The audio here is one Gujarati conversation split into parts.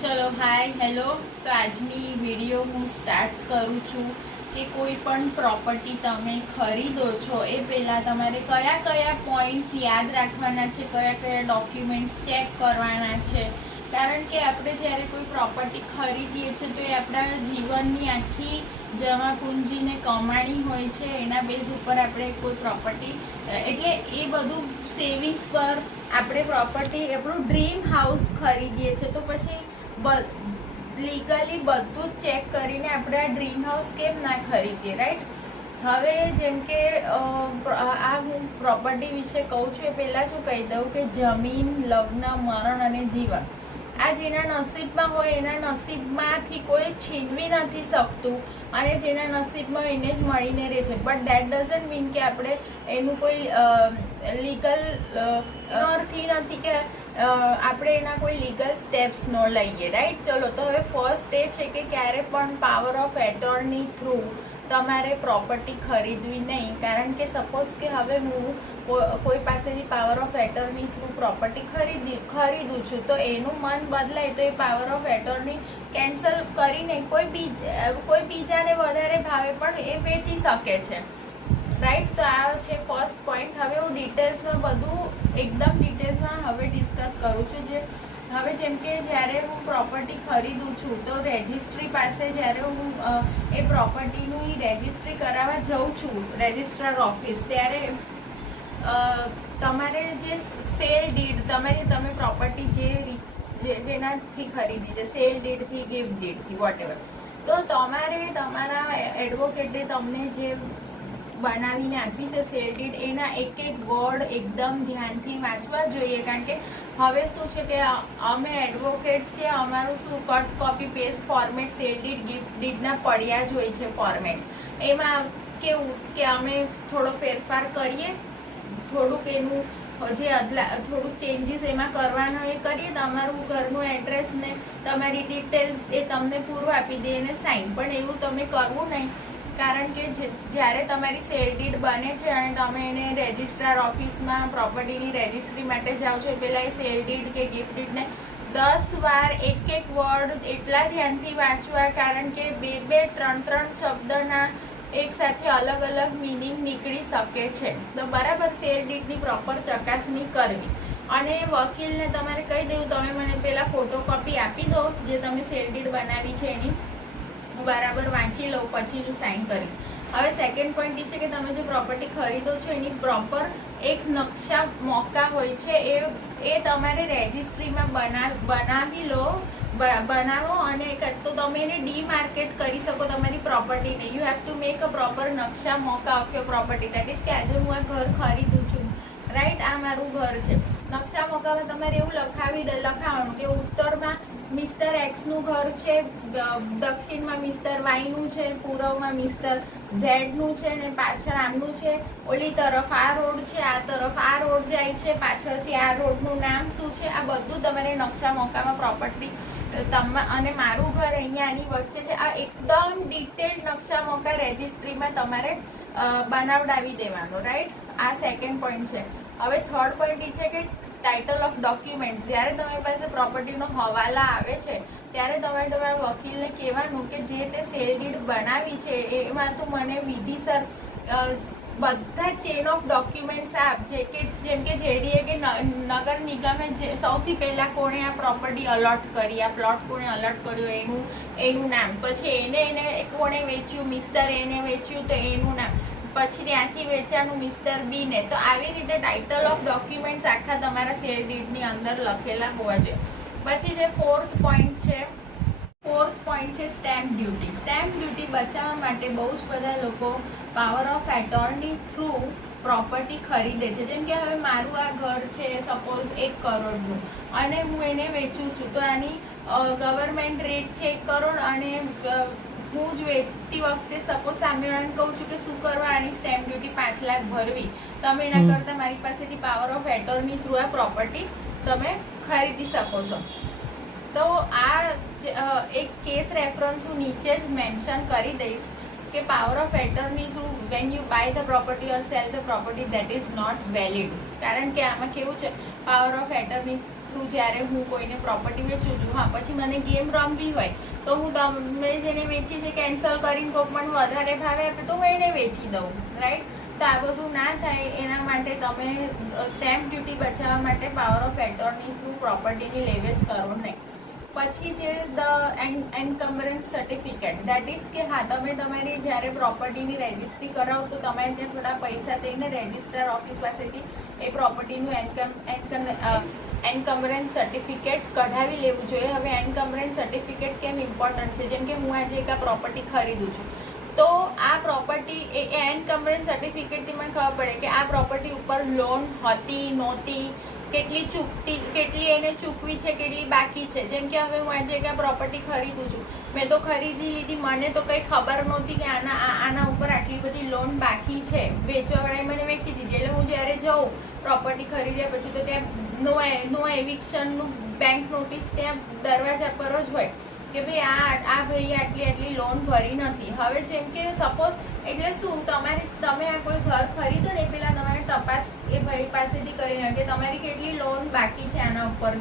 ચલો હાય હેલો. તો આજની વિડીયો હું સ્ટાર્ટ કરું છું કે કોઈ પણ પ્રોપર્ટી તમે ખરીદો છો એ પહેલાં તમારે કયા કયા પોઈન્ટ્સ યાદ રાખવાના છે, કયા કયા ડોક્યુમેન્ટ્સ ચેક કરવાના છે. કારણ કે આપણે જ્યારે કોઈ પ્રોપર્ટી ખરીદીએ છીએ તો એ આપણા જીવનની આખી જમા પૂંજીને કમાણી હોય છે, એના બેઝ ઉપર આપણે કોઈ પ્રોપર્ટી એટલે એ બધું સેવિંગ્સ પર આપણે પ્રોપર્ટી આપણું ડ્રીમ હાઉસ ખરીદીએ છીએ તો પછી લીગલી બધું જ ચેક કરીને આપણે આ ડ્રીમ હાઉસ કેમ ના ખરીદીએ, રાઈટ? હવે જેમ કે આ હું પ્રોપર્ટી વિશે કહું છું એ પહેલાં શું કહી દઉં કે જમીન, લગ્ન, મરણ અને જીવન આ જેના નસીબમાં હોય એના નસીબમાંથી કોઈ છીનવી નથી શકતું અને જેના નસીબમાં એને જ મળીને રહે છે. બટ દેટ ડઝન્ટ મીન કે આપણે એનું કોઈ લીગલ અર્થ એ નથી કે આપણે એના કોઈ લીગલ સ્ટેપ્સ ન લઈએ, રાઈટ? ચલો, તો હવે ફર્સ્ટ એ છે કે ક્યારે પણ પાવર ઓફ એટર્ની થ્રુ તમારે પ્રોપર્ટી ખરીદવી નહીં. કારણ કે સપોઝ કે હવે હું કોઈ પાસેથી power of attorney through property ખરીદું છું તો એનું મન બદલાય તો એ પાવર ઓફ એટર્ની કેન્સલ કરીને કોઈ બીજાને વધારે ભાવે પણ એ વેચી શકે છે, રાઈટ? તો આ છે ફર્સ્ટ પોઈન્ટ. હવે હું ડિટેલ્સમાં બધું એકદમ ડિટેલ્સમાં હવે ડિસ્કસ કરું છું. હવે જેમ કે જ્યારે હું પ્રોપર્ટી ખરીદું છું તો રજિસ્ટ્રી પાસે જ્યારે હું એ પ્રોપર્ટીનું રજિસ્ટ્રી કરાવવા જાઉં છું રજિસ્ટ્રાર ઓફિસ, ત્યારે તમારે જે સેલ ડીડ તમે પ્રોપર્ટી જેનાથી ખરીદી છે, સેલ ડીડથી, ગિફ્ટ ડીડથી, વોટેવર, તો તમારે તમારા એડવોકેટે તમને જે બનાવીને આપી છે સેલ ડીડ એના એક એક વર્ડ એકદમ ધ્યાનથી વાંચવા જોઈએ. કારણ કે હવે શું છે કે અમે એડવોકેટ્સ છે, અમારું શું cut copy paste format sale deed, gift ડીડના પડ્યા જ હોય છે ફોર્મેટ. એમાં કેવું કે અમે થોડો ફેરફાર કરીએ, થોડુંક એનું થોડુંક ચેન્જીસ એમાં કરવાનો એ કરીએ, તમારું ઘરનું એડ્રેસ ને તમારી ડિટેલ્સ એ તમને પૂરું આપી દે અને સાઇન. પણ એવું તમે કરવું નહીં, કારણ કે જ્યારે તમારી સેલ ડીડ બને છે અને તમે એને રજિસ્ટ્રાર ઓફિસમાં પ્રોપર્ટીની રજિસ્ટ્રી માટે જાઓ છો, પહેલાં એ સેલ ડીડ કે ગિફ્ટ ડીડને 10 વાર એક વર્ડ એટલા ધ્યાનથી વાંચવા, કારણ કે 2-3 શબ્દના એક સાથે અલગ અલગ મિનિંગ નીકળી શકે છે. તો બરાબર સેલ ડીડની પ્રોપર ચકાસણી કરવી. અને વકીલને તમારે કહી દેવું તમે મને પહેલાં ફોટોકોપી આપી દો જે તમે સેલ ડીડ બનાવી છે એની, હું બરાબર વાંચી લઉં પછી હું સાઇન કરીશ. હવે સેકન્ડ પોઈન્ટ એ છે કે તમે જે પ્રોપર્ટી ખરીદો છો એની પ્રોપર એક નકશા મોકા હોય છે, એ તમારે રજિસ્ટ્રીમાં બનાવી લો, બનાવો અને તો તમે એને ડીમાર્કેટ કરી શકો તમારી પ્રોપર્ટીને. You have to make a proper નકશા મોકા of your property. That is કે આજે હું આ ઘર ખરીદું છું, રાઈટ? આ મારું ઘર છે. નકશા મોકામાં તમારે એવું લખાવવાનું કે ઉત્તરમાં મિસ્ટર એક્સનું ઘર છે, દક્ષિણમાં મિસ્ટર વાયનું છે, પૂર્વમાં મિસ્ટર ઝેડનું છે ને પાછળ આમનું છે, ઓલી તરફ આ રોડ છે, આ તરફ આ રોડ જાય છે, પાછળથી આ રોડનું નામ શું છે, આ બધું તમારે નકશા મોકામાં પ્રોપર્ટી અને મારું ઘર અહીંયા આની વચ્ચે છે, આ એકદમ ડિટેલ્ડ નકશા મોકા રજિસ્ટ્રીમાં તમારે બનાવડાવી દેવાનો, રાઈટ? આ સેકન્ડ પોઈન્ટ છે. હવે થર્ડ પોઈન્ટ એ છે કે ટાઇટલ ઓફ ડોક્યુમેન્ટ્સ. જ્યારે તમારી પાસે પ્રોપર્ટીનો હવાલા આવે છે ત્યારે તમારે તમારા વકીલને કહેવાનું કે જે તે સેલ ડીડ બનાવી છે એમાં તું મને વિધિસર બધા ચેન ઓફ ડોક્યુમેન્ટ્સ આપ. જેમ કે જેડીએ કે નગર નિગમે સૌથી પહેલાં કોણે આ પ્રોપર્ટી અલોટ કરી, આ પ્લોટ કોણે અલોટ કર્યો એનું નામ, પછી એને કોણે વેચ્યું, મિસ્ટર એને વેચ્યું તો એનું નામ, પછી ત્યાંથી વેચાનું મિસ્ટર બીને. તો આવી રીતે ટાઇટલ ઓફ ડોક્યુમેન્ટ્સ આખા તમારા સેલ ડીડની અંદર લખેલા હોવા જોઈએ. પછી જે ફોર્થ પોઈન્ટ છે સ્ટેમ્પ ડ્યુટી. સ્ટેમ્પ ડ્યુટી બચાવવા માટે બહુ જ બધા લોકો power of attorney through property ખરીદે છે. જેમ કે હવે મારું આ ઘર છે સપોઝ 1 કરોડનું અને હું એને વેચું છું તો આની ગવર્મેન્ટ રેટ છે 1 કરોડ અને હું જ વેચતી વખતે સપોઝ સામેવાળાને કહું છું કે શું કરવા આની સ્ટેમ્પ ડ્યુટી 5 લાખ ભરવી, તમે એના કરતાં મારી પાસેથી પાવર ઓફ એટર્ની થ્રુ આ પ્રોપર્ટી તમે ખરીદી શકો છો. તો આ એક કેસ રેફરન્સ હું નીચે જ મેન્શન કરી દઈશ કે power of attorney through when you buy the property or sell the property that is not valid. કારણ કે આમાં કેવું છે, પાવર ઓફ એટર્ની થ્રુ જ્યારે હું કોઈને પ્રોપર્ટી વેચું છું, હા પછી મને ગેમ રમવી હોય તો હું તમે જેને વેચી છે કેન્સલ કરીને કોઈક મને વધારે ભાવે આપે તો હું એને વેચી દઉં, રાઈટ. તો આ બધું ના થાય એના માટે તમે સ્ટેમ્પ ડ્યુટી બચાવવા માટે પાવર ઓફ એટર્ની થ્રુ પ્રોપર્ટીની લેવેચ કરો નહીં. પછી જે the encumbrance certificate, that is કે હા તમે તમારી જ્યારે પ્રોપર્ટીની રજિસ્ટ્રી કરાવો તો તમારે ત્યાં થોડા પૈસા દઈને રજિસ્ટ્રાર ઓફિસ પાસેથી એ પ્રોપર્ટીનું એન્કમ્બરન્સ સર્ટિફિકેટ કઢાવી લેવું જોઈએ. હવે એન્કમ્બરન્સ સર્ટિફિકેટ કેમ ઇમ્પોર્ટન્ટ છે? જેમ કે હું આજે એક આ પ્રોપર્ટી ખરીદું છું તો આ પ્રોપર્ટી એ એન્કમ્બરન્સ સર્ટિફિકેટથી મને ખબર પડે કે આ પ્રોપર્ટી ઉપર લોન હતી નહોતી, કેટલી એને ચૂકવી છે, કેટલી બાકી છે. જેમ કે હવે હું આજે એક આ પ્રોપર્ટી ખરીદું છું, મેં તો ખરીદી લીધી, મને તો કંઈ ખબર નહોતી કે આના ઉપર આટલી બધી લોન બાકી છે, વેચવાવાળાએ મને વેચી દીધી. એટલે હું જ્યારે જાઉં પ્રોપર્ટી ખરીદ્યા પછી તો ત્યાં નો એવિક્શનનું બેંક નોટિસ ત્યાં દરવાજા પર જ હોય કે ભાઈ આ ભાઈએ આટલી લોન ભરી નથી. હવે જેમ કે સપોઝ એટલે શું તમે આ કોઈ ઘર ખરીદો ને પેલા તમારે તપાસ એ ભાઈ પાસેથી કરી કે તમારી કેટલી લોન બાકી છે આના ઉપર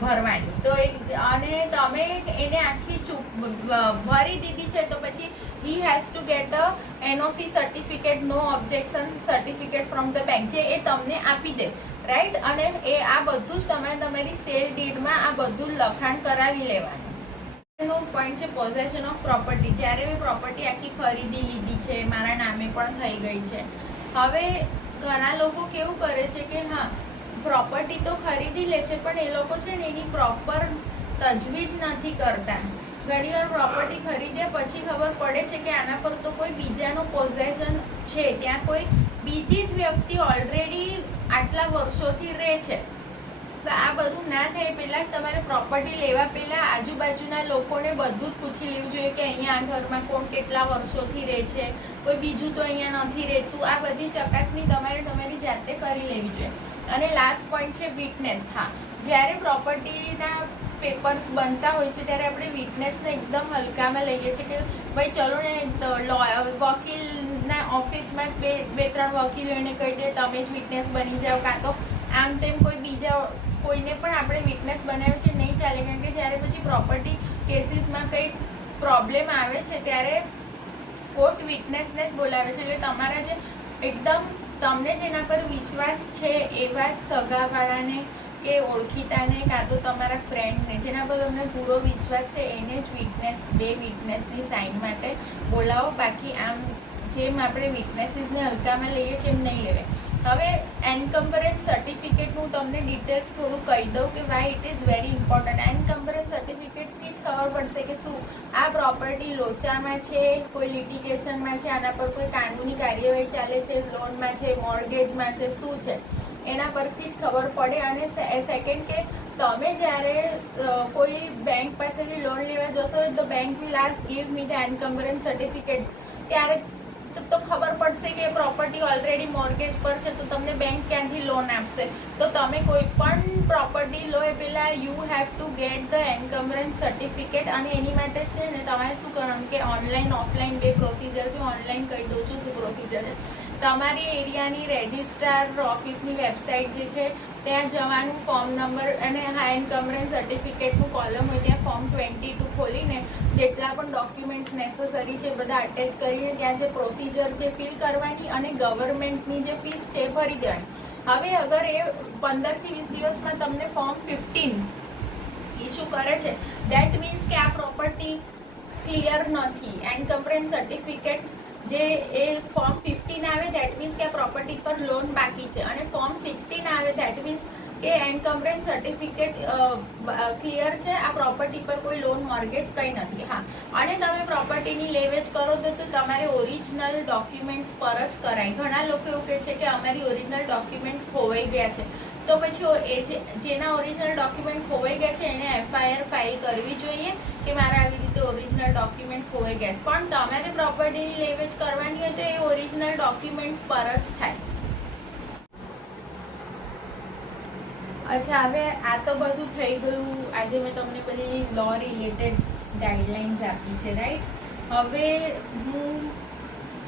ભરવાની. તો અને તમે એને આખી ભરી દીધી છે તો પછી he has to get a NOC certificate, no objection certificate from the bank, જે એ તમને આપી દે, રાઈટ. અને એ આ બધું જ તમારી સેલ ડીડમાં આ બધું લખાણ કરાવી લેવાનું. નો પોઈન્ટ છે પોઝેશન ઓફ પ્રોપર્ટી. જ્યારે મેં પ્રોપર્ટી આખી ખરીદી લીધી છે, મારા નામે પણ થઈ ગઈ છે. હવે ઘણા લોકો કેવું કરે છે કે હા પ્રોપર્ટી તો ખરીદી લે છે પણ એ લોકો છે ને એની પ્રોપર તજવીજ નથી કરતા. ઘણીવાર પ્રોપર્ટી ખરીદ્યા પછી ખબર પડે છે કે આના પર તો કોઈ બીજાનો પોઝેશન છે, ત્યાં કોઈ બીજી જ વ્યક્તિ ઓલરેડી આટલા વર્ષોથી રહે છે. તો આ બધું ના થાય પહેલાં જ તમારે પ્રોપર્ટી લેવા પહેલાં આજુબાજુના લોકોને બધું જ પૂછી લેવું જોઈએ કે અહીંયા આ ઘરમાં કોણ કેટલા વર્ષોથી રહે છે, કોઈ બીજું તો અહીંયા નથી રહેતું. આ બધી ચકાસણી તમારે તમારી જાતે કરી લેવી જોઈએ. અને લાસ્ટ પોઈન્ટ છે વિટનેસ. હા, જ્યારે પ્રોપર્ટીના પેપર્સ બનતા હોય છે ત્યારે આપણે વિટનેસને એકદમ હલકામાં લઈએ છીએ કે ભાઈ ચલો ને વકીલના ઓફિસમાં જ બે ત્રણ વકીલોને કહી દે તમે જ વિટનેસ બની જાઓ, કાં તો આમ તેમ કોઈ બીજા કોઈને પણ આપણે વિટનેસ બનાવ્યો છે નહીં ચાલે. કારણ કે જ્યારે પછી પ્રોપર્ટી કેસીસમાં કંઈક પ્રોબ્લેમ આવે છે ત્યારે કોર્ટ વિટનેસને જ બોલાવે છે. એટલે તમારા જે એકદમ તમને જેના પર વિશ્વાસ છે એવા જ સગાવાળાને કે ઓળખીતાને કાં તો તમારા ફ્રેન્ડને જેના પર તમને પૂરો વિશ્વાસ છે એને જ બે વિટનેસની સાઇન માટે બોલાવો. બાકી આમ જેમ આપણે વિટનેસીસને હલકામાં લઈએ છીએ એમ નહીં લેવે. હવે એન્કમ્બરન્સ સર્ટિફિકેટનું તમને ડિટેલ્સ થોડું કહી દઉં કે why it is very important. Encumbrance સર્ટિફિકેટથી જ ખબર પડશે કે શું આ પ્રોપર્ટી લોચામાં છે, કોઈ લિટિગેશનમાં છે, આના પર કોઈ કાનૂની કાર્યવાહી ચાલે છે, લોનમાં છે, મોર્ગેજમાં છે, શું છે, એના પરથી જ ખબર પડે. અને સેકન્ડ કે તમે જ્યારે કોઈ બેંક પાસેથી લોન લેવા જશો the bank will ask give me the encumbrance certificate, ત્યારે તો ખબર પડશે કે પ્રોપર્ટી ઓલરેડી મોર્ગેજ પર છે તો તમને બેંક ક્યાંથી લોન આપશે. તો તમે કોઈ પણ પ્રોપર્ટી લો એ પહેલાં you have to get the encumbrance certificate. અને એની માટે છે ને તમારે શું કરવાનું કે ઓનલાઈન ઓફલાઈન બે પ્રોસિજર છે. ઓનલાઈન કહી દઉં છું શું પ્રોસિજર છે. તમારી એરિયાની રજિસ્ટ્રાર ઓફિસની વેબસાઇટ જે છે ત્યાં જવાનું, ફોર્મ નંબર અને હા એન્કમ્બરન્સ સર્ટિફિકેટનું કોલમ હોય ત્યાં ફોર્મ 22 ખોલીને જેટલા પણ ડોક્યુમેન્ટ્સ નેસેસરી છે બધા અટેચ કરીને ત્યાં જે પ્રોસિજર છે ફિલ કરવાની અને ગવર્મેન્ટની જે ફીસ છે એ ભરી દેવાની. હવે અગર એ 15 થી 20 દિવસમાં તમને ફોર્મ 15 ઇસ્યુ કરે છે દેટ મીન્સ કે આ પ્રોપર્ટી ક્લિયર નથી. એન્કમ્બરન્સ સર્ટિફિકેટ જે એ ફોર્મ 15 આવે દેટ મીન્સ કે આ પ્રોપર્ટી પર લોન બાકી છે. અને ફોર્મ 16 આવે દેટ મીન્સ કે એન્કમ્બરન્સ સર્ટિફિકેટ ક્લિયર છે, આ પ્રોપર્ટી પર કોઈ લોન મોર્ગેજ કંઈ નથી. હા, અને તમે પ્રોપર્ટીની લેવેચ કરો તો તમારે ઓરિજિનલ ડોક્યુમેન્ટ્સ પર જ કરાય. ઘણા લોકો એવું કહે છે કે અમારી ઓરિજિનલ ડોક્યુમેન્ટ ખોવાઈ ગયા છે, તો પછી એ છે જેના ઓરિજિનલ ડોક્યુમેન્ટ ખોવાઈ ગયા છે એને FIR ફાઇલ કરવી જોઈએ કે મારા આવી રીતે ઓરિજિનલ ડોક્યુમેન્ટ ખોવાઈ ગયા. પણ તમારે પ્રોપર્ટીની લેવેચ કરવાની હોય તો એ ઓરિજિનલ ડોક્યુમેન્ટ્સ પર જ થાય. અચ્છા, હવે આ તો બધું થઈ ગયું. આજે મેં તમને બધી લો રિલેટેડ ગાઈડલાઇન્સ આપી છે, રાઈટ. હવે હું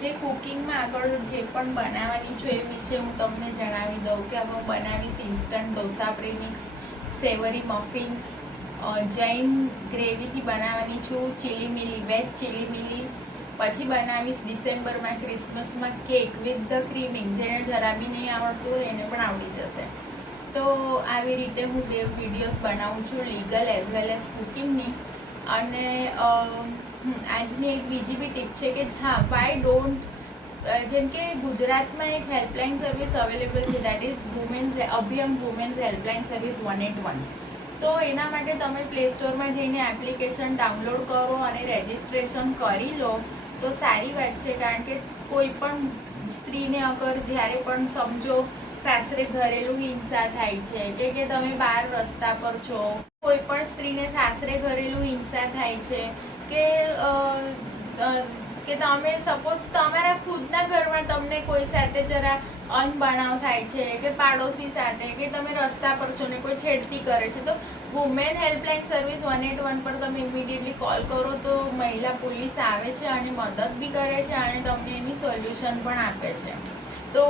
જે કુકિંગમાં આગળ જે પણ બનાવવાની છું એ વિશે હું તમને જણાવી દઉં કે હવે હું બનાવીશ instant dosa premix savoury muffins, Jain ગ્રેવીથી બનાવવાની છું, ચીલી મિલી વેજ ચીલી મિલી. પછી બનાવીશ ડિસેમ્બરમાં ક્રિસમસમાં કેક વિથ ધ ક્રીમિંગ. જેને જરા બી નહીં આવડતું હોય એને પણ આવડી જશે. તો આવી રીતે હું 2 વિડીયોઝ બનાવું છું, લીગલ એઝ વેલ એઝ કુકિંગની. અને આજની એક બીજી બી ટીપ છે કે હા, વાય ડોન્ટ, જેમ કે ગુજરાતમાં એક હેલ્પલાઇન સર્વિસ અવેલેબલ છે, that is અભિયમ women's helpline service 181. તો એના માટે તમે પ્લે સ્ટોરમાં જઈને એપ્લિકેશન ડાઉનલોડ કરો અને રજિસ્ટ્રેશન કરી લો તો સારી વાત છે. કારણ કે કોઈ પણ સ્ત્રીને અગર જ્યારે પણ સમજો સાસરે ઘરેલું હિંસા થાય છે કે તમે બહાર રસ્તા પર છો, કોઈ પણ સ્ત્રીને સાસરે ઘરેલું હિંસા થાય છે કે તમે સપોઝ તમારા ખુદના ઘરમાં તમને કોઈ સાથે જરા અનબનાવ થાય છે કે પાડોશી સાથે, કે તમે રસ્તા પર છો ને કોઈ છેડતી કરે છે, તો વુમેન હેલ્પલાઇન સર્વિસ 181 પર તમે ઇમિડિયેટલી કોલ કરો તો મહિલા પોલીસ આવે છે અને મદદ બી કરે છે અને તમને એની સોલ્યુશન પણ આપે છે. તો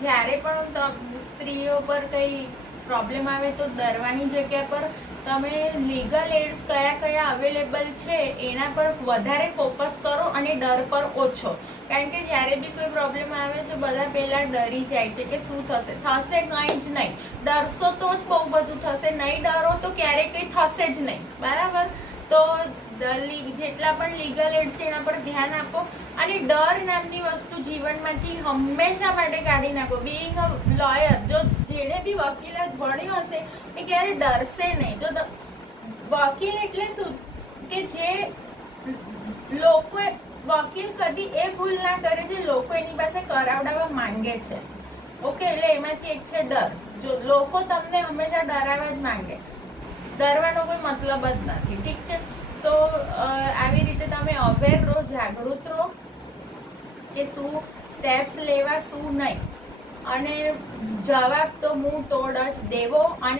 જ્યારે પણ સ્ત્રીઓ પર કંઈ પ્રોબ્લેમ આવે તો ડરવાની જગ્યા પર તમે લીગલ એડ્સ કયા અવેલેબલ છે એના પર વધારે ફોકસ કરો અને ડર પર ઓછો. કારણ કે જ્યારે બી કોઈ પ્રોબ્લેમ આવે છે બધા પહેલાં ડરી જાય છે કે શું થશે કંઈ જ નહીં. ડરશો તો જ બહુ બધું થશે, નહીં ડરો તો ક્યારેય કંઈ થશે જ નહીં. બરાબર? તો જેટલા પણ લીગલ એડ છે એના પર ધ્યાન આપો અને ડર નામની વસ્તુ જીવનમાંથી હંમેશા માટે કાઢી નાખો. બિંગ અ લોયર, જો જેણે બી વકીલાત ભણ્યું હશે એ ક્યારે ડરશે નહીં. જો વકીલ એટલે શું કે જે લોકો, વકીલ કદી એ ભૂલ ના કરે છે લોકો એની પાસે કરાવડાવવા માંગે છે. ઓકે, એટલે એમાંથી એક છે ડર. જો લોકો તમને હંમેશા ડરાવવા જ માંગે, ડરવાનો કોઈ મતલબ જ નથી. ઠીક છે? તો આવી રીતે તમે અવેર રહો, જાગૃત રહો કે શું સ્ટેપ્સ લેવા શું નહીં. અને જવાબ તો મુંહ તોડ જ દેવો. અને